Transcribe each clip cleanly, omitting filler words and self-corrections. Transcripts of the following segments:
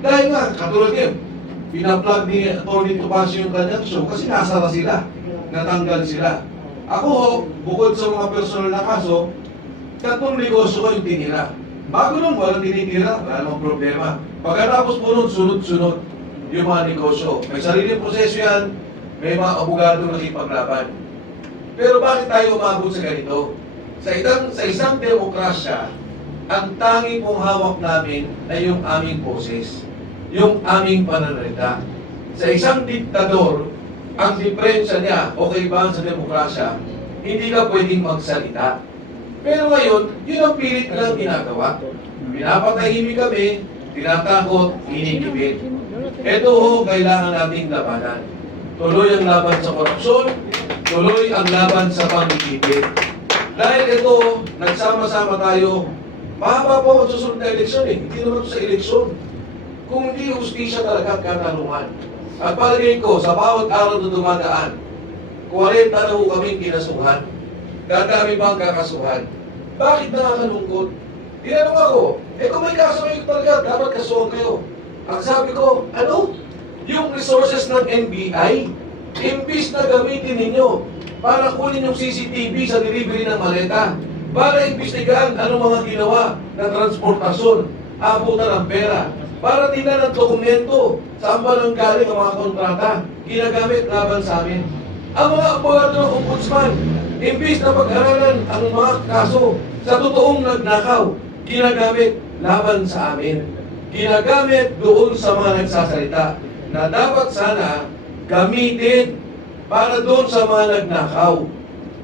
Dahil nga, katulad yun, pina-plug ni Atty. Topacio yung kanyang show kasi nasara sila, natanggal sila. Ako, bukod sa mga personal na kaso, tatlong negosyo ko yung tinira. Bago nun, walang tinitira, wala namang problema. Pagkatapos po nun, sunod-sunod yung mga negosyo. May sariling proseso yan, may mga abogado na nakipaglaban. Pero bakit tayo umabot sa ganito? Sa isang demokrasya, ang tanging pong hawak namin ay yung aming boses, yung aming pananalita. Sa isang diktador, ang diferensya niya, okay ba sa demokrasya, hindi ka pwedeng magsalita. Pero ngayon, yun ang pilit nilang ginagawa. Pinapatahimik kami, tinatakot, inikipit. Ito ho, kailangan nating labanan. Tuloy ang laban sa korupsyon, tuloy ang laban sa pangikipit. Dahil ito, nagsama-sama tayo, mahaba po ang susunod na eleksyon eh. Hindi naman ito sa eleksyon. Kung hindi hustisya talaga at katanungan. At palagay ko, sa bawat araw na dumadaan, 40 na ho kaming kinasuhan. Dadami ba ang kakasuhan? Bakit nakakalungkot? Tinanong ako, kung may kaso kayo talaga, dapat kasuhan kayo. Ang sabi ko, ano? Yung resources ng NBI, imbis na gamitin ninyo para kunin yung CCTV sa delivery ng maleta, para imbestigahan anong mga ginawa ng transportasyon, abutan ng pera, para tingnan ang dokumento, saan ba nang galing ang mga kontrata, ginagamit laban sa amin. Ang mga abogado ng ombudsman, imbis na pag-aralan ang mga kaso sa totoong nagnakaw, ginagamit laban sa amin. Ginagamit doon sa mga nagsasalita na dapat sana gamitin para doon sa mga nagnakaw.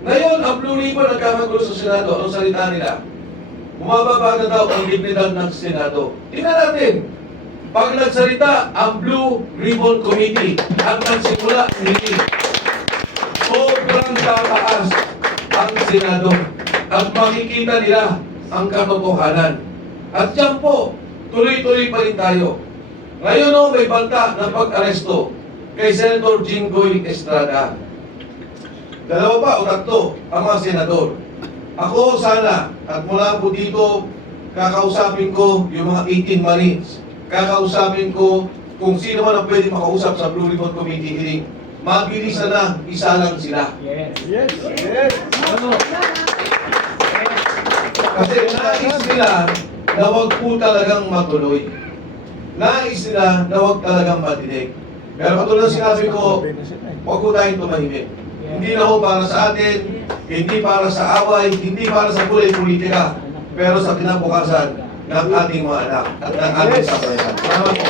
Ngayon, ang Blue Ribbon nagkakagulo sa Senado. Anong salita nila? Bumababa na daw ang dignidad ng Senado. Tingnan natin. Pag nagsalita ang Blue Ribbon Committee, ang nagsimula hindi. Sobrang tataas ang Senado. At makikita nila ang katotohanan. At yan po, tuloy-tuloy pa rin tayo. Ngayon may banta ng pag-aresto kay Senator Jinggoy Estrada. Dalawa pa o tatlo ang mga senador. Ako sana, at mula po dito, kakausapin ko yung mga 18 Marines. Kakausapin ko kung sino man ang pwede makausap sa Blue Ribbon Committee hearing. Mabilisan na, isa lang sila. Yes. Ano? Kasi nais nila na wag po talagang matuloy. Nais nila na wag talagang madinig. Pero katulad ng sinabi ko, wag po tayong tumahimik. Hindi na ho para sa atin, hindi para sa away, hindi para sa kulay politika, pero sa kinabukasan ng ating mga anak at ng ating sambayanan. Salamat po.